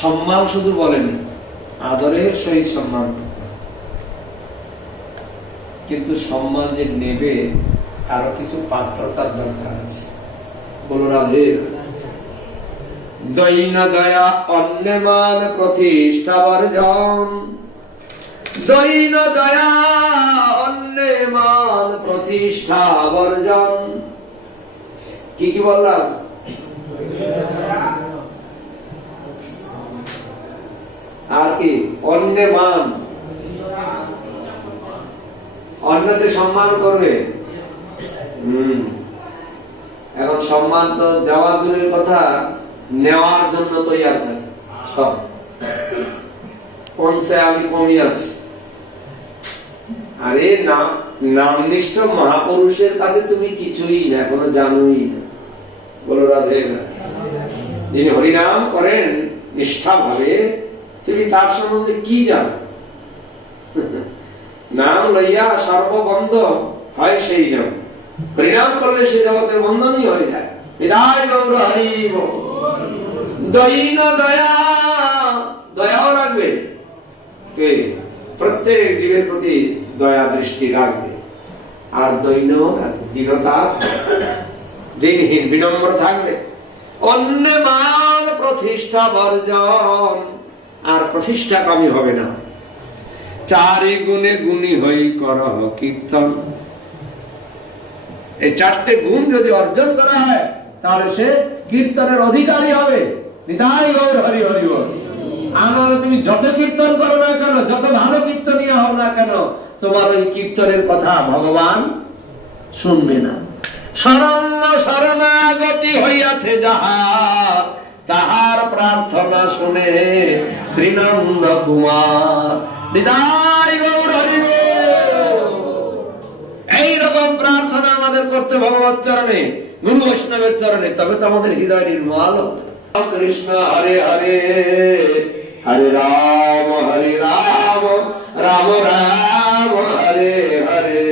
সম্মান শুধু বলেনি, আদরের সহিত সম্মান, কিন্তু সম্মান যে নেবে আরো কিছু পাত্রতার দরকার আছে। বলো রাধে। দৈন দয়া অন্যমান প্রতিষ্ঠা বর্জন, দৈন দয়া অন্যমান প্রতিষ্ঠা বর্জন। কি কি বললাম? আর কি? অন্যমান, অন্যদের সম্মান করবে। এখন সম্মান তো দেওয়া দূরের কথা, নেওয়ার জন্য তৈরি থাকে সব। কোনসে আমি কমই আছি। আরে নামনিষ্ঠ মহাপুরুষের কাছে তুমি কিছুই না, এখনো জানোই না। বলো রাধে। যিনি হরিনাম করেন নিষ্ঠা ভাবে, তুমি তার সম্বন্ধে কি জানো? নাম লইয়া সর্ববন্ধ হয় সেই জন, হরিনাম করলে সে জগতের বন্ধনই হয়ে যায়। বিদায় গৌর হরি বল। দৈন দয়া, দয়াও রাখবে, প্রত্যেক জীবের প্রতি দয়া দৃষ্টি রাখবে। আর দৈন দীনতা, দিনহীন বিনম্র থাকবে। অন্যমান প্রতিষ্ঠা বর্জন, আর প্রতিষ্ঠা কমই হবে না। চারি গুণে গুণী হই করহ কীর্তন। এই চারটে গুণ যদি অর্জন করা হয় তাহলে সে কীর্তনের অধিকারী হবে। নিতাই গৌর হরি হরি বল। আর তুমি যত কীর্তন করো না কেন, যত ভালো কীর্তনীয় হও না কেন, তোমার ওই কীর্তনের কথা ভগবান শুনবে না। শরণ্য শরণাগতি হইয়াছে যাহার, তাহার প্রার্থনা শুনে শ্রীনন্দ কুমার। নিতাই গৌর হরি বল। এইরকম প্রার্থনা আমাদের করতে ভগবত চরণে, গুরু বৈষ্ণবের চরণে, তবে তো আমাদের হৃদয় নির্মল। কৃষ্ণ হরে হরে, হরে রাম রাম রাম হরে হরে।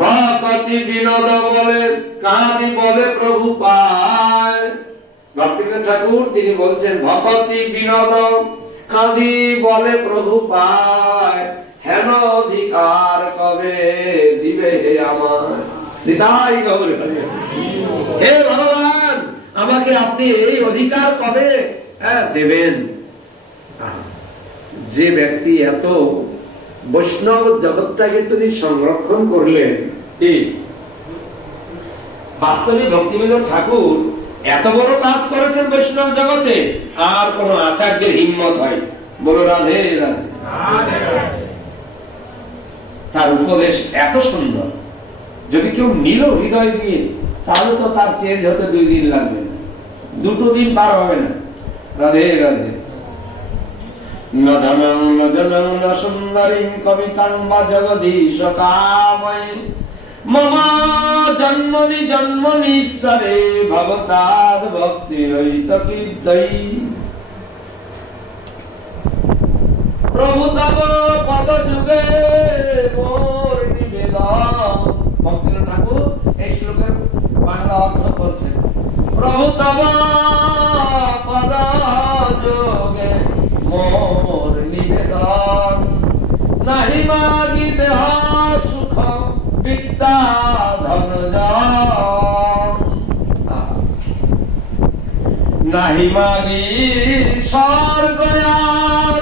ভকতি বিনোদ বলে কাঁদি বলে প্রভু পায়। ভক্তিবিনোদ ঠাকুর তিনি বলছেন, ভকতি বিনোদ কাঁদি বলে প্রভু পায়, হেন অধিকার কবে দিবে হে আমার। নিতাই গৌর হরি। হে ভগবান, আমাকে আপনি এই অধিকার কবে দেবেন? যে ব্যক্তি এত বৈষ্ণব জগৎটাকে তিনি সংরক্ষণ করলেন, বাস্তবে ভক্তিবিনোদ ঠাকুর এত বড় কাজ করেছেন বৈষ্ণব জগতে, আর কোন আচার্যের হিম্মত হয়? বলো রাধে রাধে। তার উপদেশ এত সুন্দর, যদি কেউ নিল হৃদয় দিয়ে, তাহলে তো তার চেঞ্জ হতে 2 দিন লাগবে না, 2 দিন পার হবে না। রাধে রাধে। নধনং নজনং ন সুন্দরীং কবিতাং বা জগদীশ কাময়ে, মম জন্মনি জন্মনি ঈশ্বরে ভবতাদ ভক্তি রহিত কীর্তয়ী। প্রভু তব পদ যুগে মোর নিবেদন। ভক্তিবিনোদ ঠাকুর এই শ্লোকের বাংলা অর্থ করছেন, প্রভু তব পদ যুগে মোর নিবেদন, নাহি মাগি দেহ সুখ বিদ্যা ধন জন, নাহি মাগি স্বর্গ আর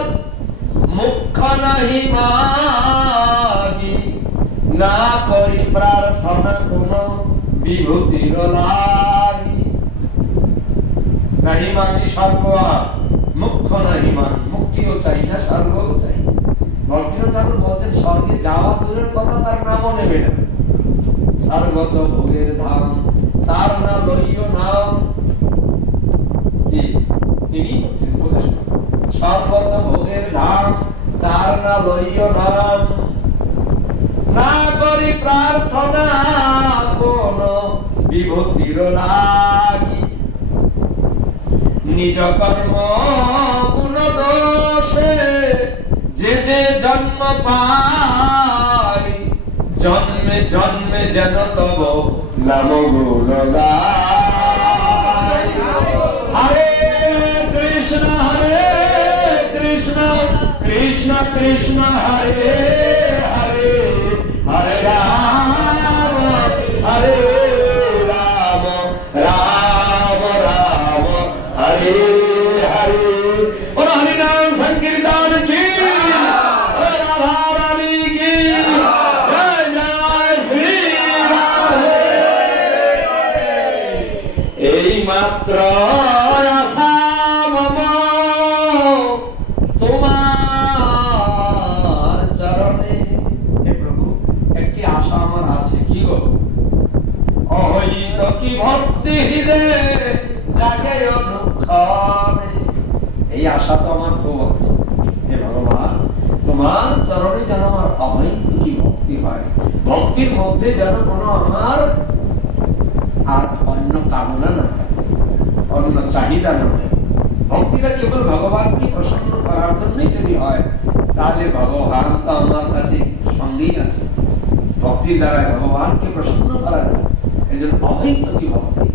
মুখ্য, নাহি মাগি না করি প্রার্থনা কোন বিভূতির লাগি। নাহি মাগি স্বর্গ আর মুখ্য, নাহি মাগি মুক্তিও চাই না, স্বর্গও চাই। ভক্তিবিনোদ ঠাকুর বলছেন, স্বর্গে যাওয়া দূরের কথা, তার নামও নেবে না। স্বর্গত ভোগের ধাম, তার না লইও নাম। তিনি বলছেন উপদেশ, স্বর্গত ভোগের ধাম, তার না লইও নাম, না করি প্রার্থনা কোন বিভূতির লাগি। নিজ কর্ম গুণ দোষে যে যে জন্ম পাই, জন্মে জন্মে যেন তব নাম গুণ গাই। হরে হরে হরে হরে রাম হরে রাম রাম রাম হরে হরে। और हरि नाम संकीर्तन की, राधा रानी की जय जय श्री राधे। এই মাত্র আশা মম তোমার চরণে। হে প্রভু, একটি আশা আমার আছে, কি গো? অহৈত কি ভক্তি হৃদে জাগে অনুক্ষণে। এই আশা তো আমার খুব আছে। হে ভগবান, তোমার চরণে যেন আমার অহৈত কি ভক্তি হয়, ভক্তির মধ্যে যেন কোনো আমার আর অন্য কামনা না থাকে, অন্য চাহিদা না থাকে। ভক্তিটা কেবল ভগবানকে প্রসন্ন করার জন্যই যদি হয়, তাহলে ভগবান তো আমার কাছে সঙ্গেই আছে। ভক্তির দ্বারা ভগবানকে প্রসন্ন করা যায়। এই জন্য অহৈতুকী ভক্তি।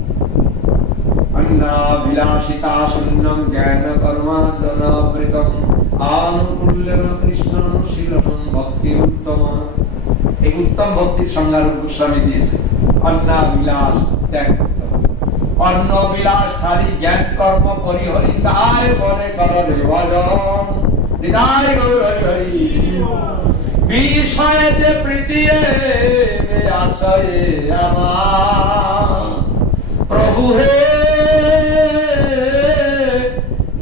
অন্নাভিলাষিতা শূন্যং জ্ঞান কর্মাদনাবৃতম আনুকূল্যেন কৃষ্ণানুশীলনং ভক্তি উত্তম। এই উত্তম ভক্তির সংজ্ঞা রূপ গোস্বামী দিয়েছে। অন্নাভিলাষ ত্যাগ করতে হবে। অন্ন বিলাস ছাড়ি জ্ঞান কর্ম পরিহরি তাই মনে করলে ভজন। হৃদয় গৌর হরি হরি। বিষয়েতে প্রীতিয়ে আছে আমার প্রভু হে,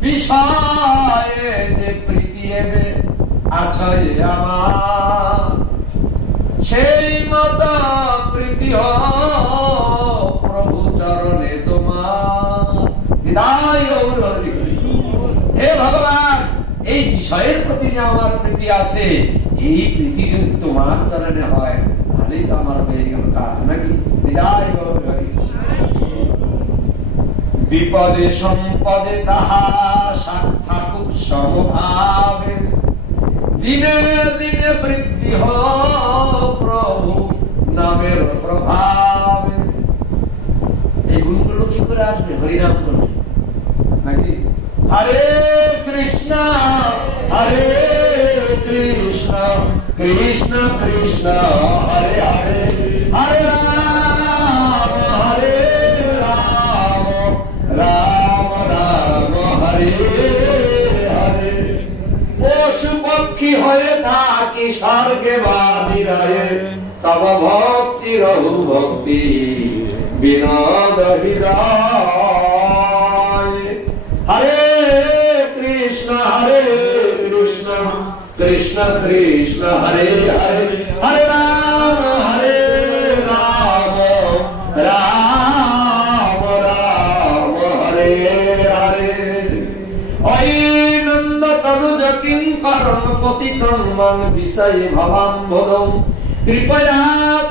বিষয়ে যে প্রীতিয়ে আছে আমার, সেই মত প্রীতি প্রভু চরণে তোমার। হৃদয় গৌর হরি হরি। হে ভগবান, এই বিষয়ের প্রতি যে আমার প্রীতি আছে, এই প্রীতি যদি তোমার চরণে হয়, তাহলেই তো আমার হয়ে গেল কাজ, নাকি? হৃদয় গৌর হরি। বিপদে সম্পদে তাহা থাকুক সমভাবে, দিনে দিনে বৃদ্ধি হোক প্রভু নামের প্রভাবে। এই গুণগুলো কি করে আসবে? হরিনাম করবে, নাকি? হরে কৃষ্ণ হরে কৃষ্ণ কৃষ্ণ কৃষ্ণ হরে হরে, হরে রাম হরে রাম রাম রাম হরে হরে। পশু পক্ষী হয়ে থাকি স্বর্গে বা নিরায়ে, তব ভক্তি রহু ভক্তি বিনোদ হৃদয়। হরে কৃষ্ণ কৃষ্ণ কৃষ্ণ হরে হরে, হরে রাম রাম রাম রাম হরে হরে। ওই নন্দ তনুজ কিঙ্করং পতিতং মং বিষয়ে ভবাম্বদং, কৃপয়া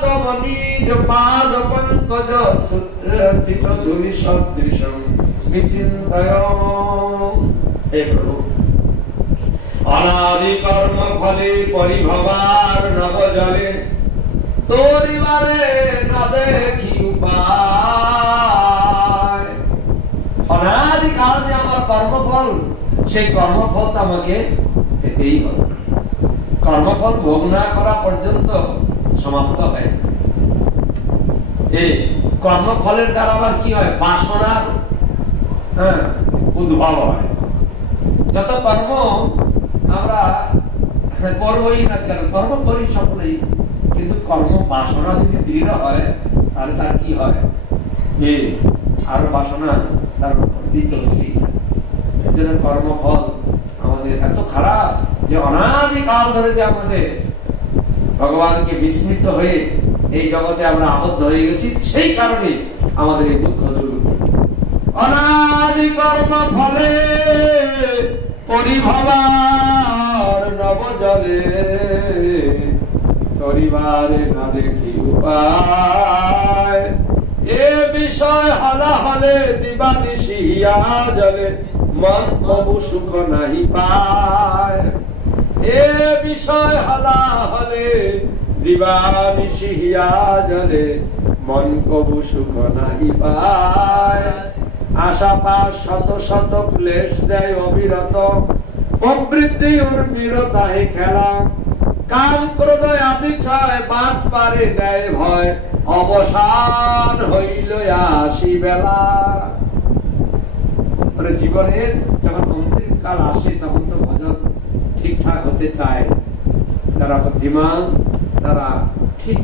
তব নিজ পাদ পঙ্কজ স্থিত ধূলি সদৃশং বিচিন্তয়। হে প্রভু, অনাদি কর্ম ফলে পরিভবার নব জলে, তোরিবারে না দেখি উপায়। অনাদি কাল যে আমার কর্মফল, সেই কর্মফল তো আমাকে পেতেই হবে। কর্মফল ভোগ না করা পর্যন্ত সমাপ্ত হয়। এই কর্মফলের দ্বারা আবার কি হয়? বাসনার উদ্ভব হয়। যত কর্ম আমরা করবই না কেন, কর্ম করি সকলেই, কিন্তু কর্ম বাসনা যদি দৃঢ় হয়, তাহলে তার কি হয়? আরো বাসনা তার দ্বিতীয়। জন্য কর্মফল আমাদের এত খারাপ যে অনাদিকাল ধরে যে আমাদের ভগবানকে বিস্মৃত হয়ে এই জগতে আমরা আবদ্ধ হয়ে গেছি, সেই কারণে আমাদের এই দুঃখ দুর্গতি। অনাদি কর্ম ফলে পরিভবার নব জলে, তরিবারে না দেখি উপায়। এ বিষয় হলা হলে দিবানিশি হিয়া জলে, মন কবু সুখ নাহি পায়। এ বিষয় হলা হলে দিবানিশি হিয়া জলে, মন কবু সুখ নাহি পায়। আশা পাশ শত শত ক্লেশ দেয় অবিরত, প্রবৃত্তি উর্মির তাহে খেলা, কাম ক্রোধ আদি ছয় বাদ পারে দেয় ভয়, অবসান হইল আসি বেলা। জীবনের যখন অন্তিম কাল আসে তখন তো ভজন ঠিকঠাক হতে চায়। যারা বুদ্ধিমান তারা ঠিক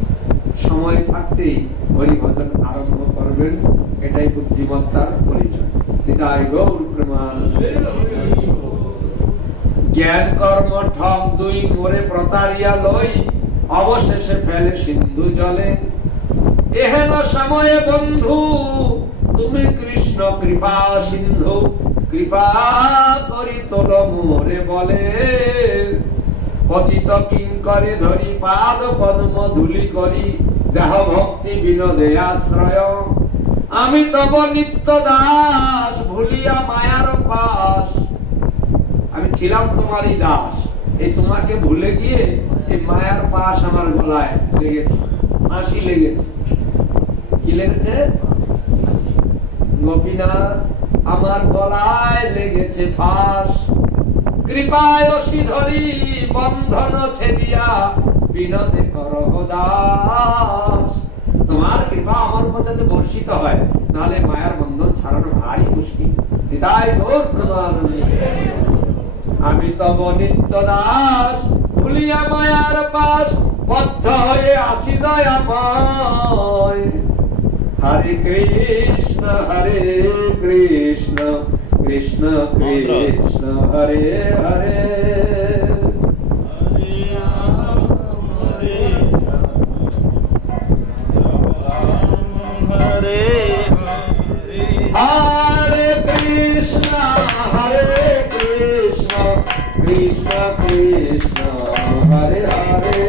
সময় থাকতেই হরি ভজন আরম্ভ করবেন, এটাই বুদ্ধিমত্তার পরিচয়। নিতাই গৌর প্রেমানন্দে। জ্ঞান কর্ম ঠক দুই মোরে প্রতারিয়া লই, অবশেষে ফেলে সিন্ধু জলে। এহেন সময়ে বন্ধু তুমি কৃষ্ণ কৃপা সিন্ধু, কৃপা করি তোল মোরে বলে। পতিত কিঙ্করে ধরি পাদ পদ্ম ধুলি করি, দেহ ভক্তি বিনোদে আশ্রয়। আমি তব নিত্য দাস ভুলিয়া মায়ার পাশ, আমি ছিলাম তোমারই দাস, এই তোমাকে ভুলে গিয়ে এই মায়ার পাশ আমার গলায় লেগেছে, ফাঁসি লেগেছে। কি লেগেছে? গোপীনাথ আমার গলায় লেগেছে ফাঁস। কৃপায় শ্রীধরি বন্ধন ছেদিয়া, বিনোদে করহ দাস। তোমার কৃপা আমার উপর যাতে বর্ষিত হয়, নাহলে মায়ার বন্ধন ছাড়ানো ভারী মুশকিল। নিতাই গৌর প্রেমানন্দে। আমি তব নিত্য দাস ভুলিয়া মায়ার পাশ, বদ্ধ হয়ে আছি দয়াময়। হরে কৃষ্ণ কৃষ্ণ কৃষ্ণ হরে হরে, হরে কৃষ্ণ কৃষ্ণ কৃষ্ণ হরে হরে,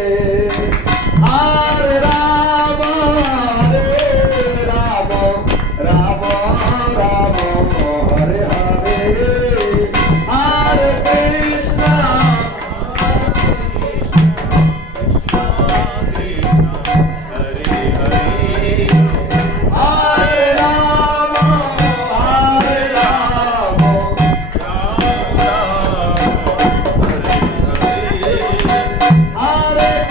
হরে রাম রাম রাম হরে হরে, হরে কৃষ্ণ Hare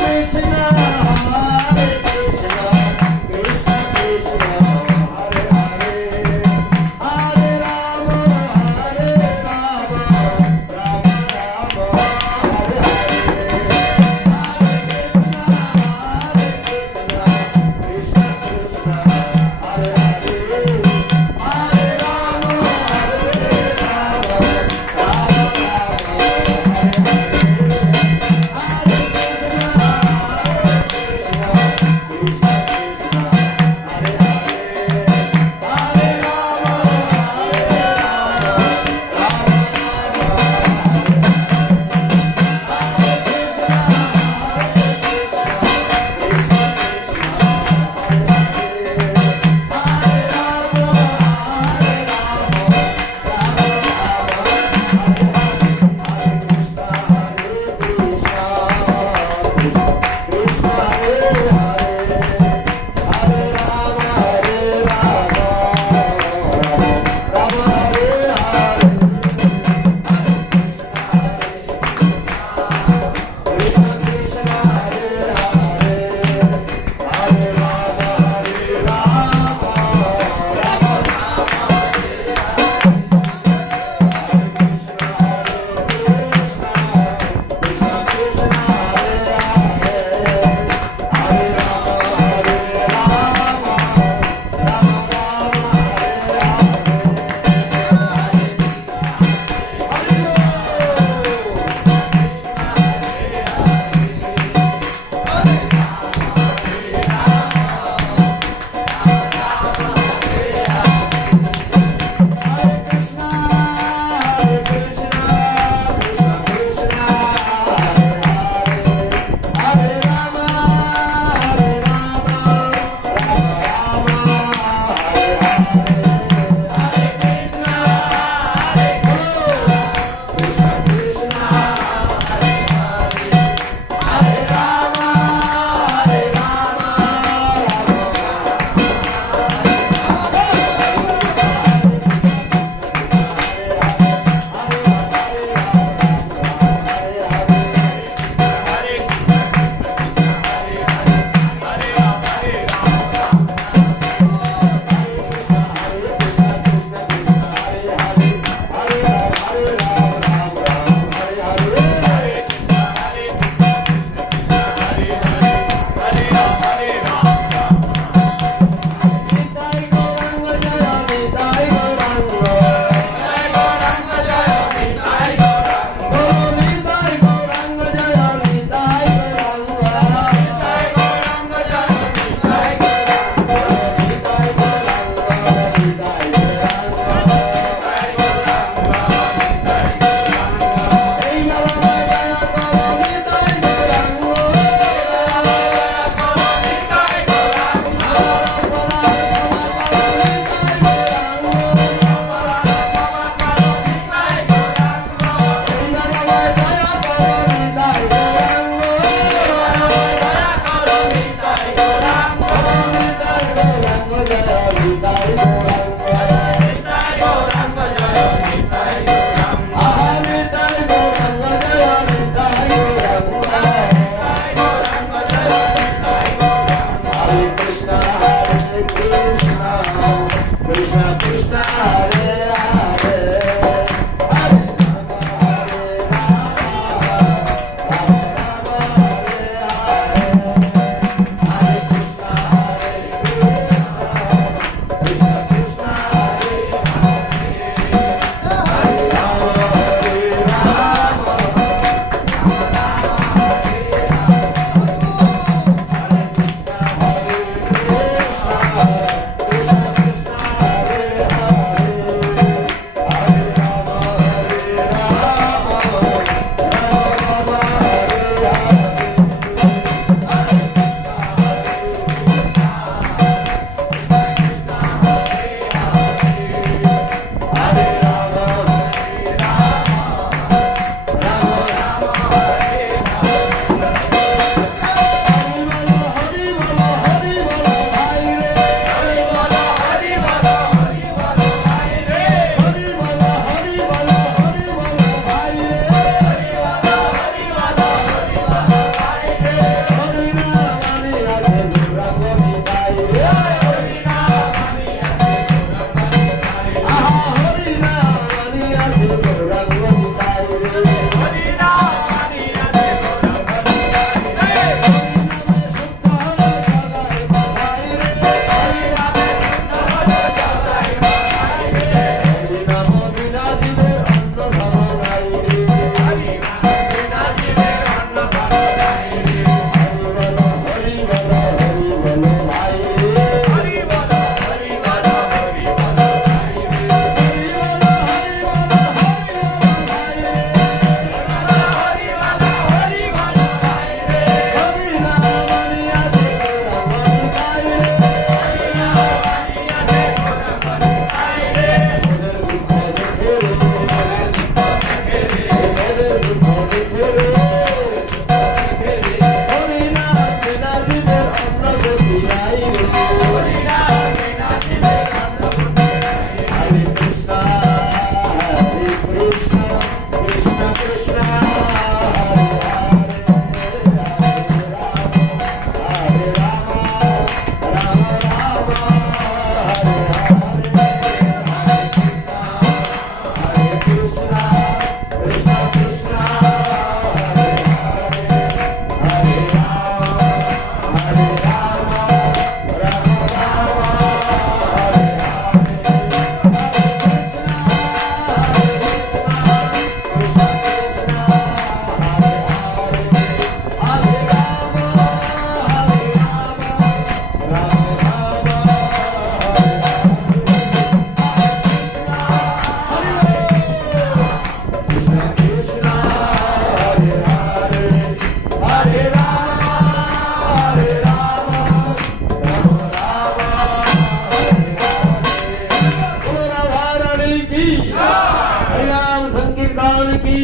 की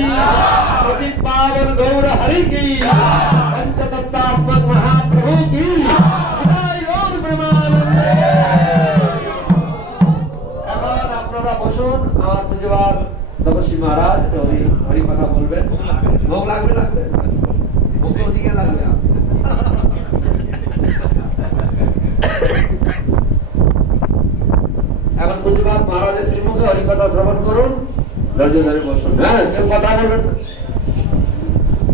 पतित पावन गौर हरि की पंचतत्वात्मक महाप्रभु की विदाई गौर प्रेमानंदे। এখন আপনারা বসুন, আমার পূজ্যবাদ তপস্বী মহারাজ হরি কথা বলবেন। ভোগ লাগবে ভোগ তো ওদিকে লাগবে। এখন পূজ্যবাদ মহারাজের শ্রীমুখে হরি কথা শ্রবণ করুন, ধৈর্য ধরে বসুন। হ্যাঁ, কেউ কথা বলবেন না।